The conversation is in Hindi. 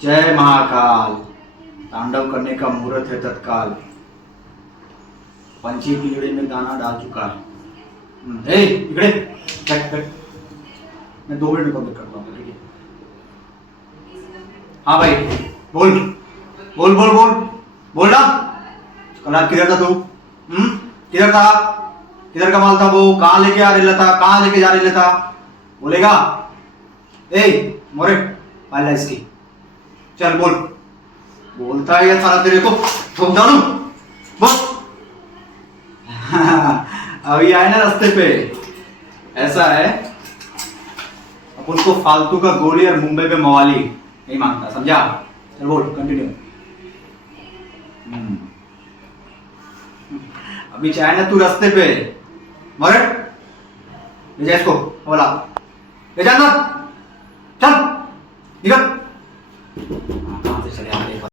जय महाकाल। तांडव करने का मुहूर्त है तत्काल। पंछी पिंजड़े में दाना डाल चुका है। ए इकडे बैठ बैठ। मैं 2 मिनट में कॉल करता हूँ, ठीक है? हाँ भाई बोल बोल बोल बोल बोल ना। कल रात किधर था तू? किधर था? किधर का माल था वो? कहाँ लेके आ रहा था? कहाँ लेके जा रहा था? बोलेगा? ए मोरे पाला इसकी, चल बोल। बोलता है या सारा तेरे को ठोक डालूं? बोल। अभी आए ना रास्ते पे, ऐसा है अपन को फालतू का गोली और मुंबई पे मवाली नहीं मांगता, समझा? चल बोल कंटिन्यू। अभी चाहे ना तू रास्ते पे मरे, ले जा इसको बोला, ले जा अंदर, चल निकल।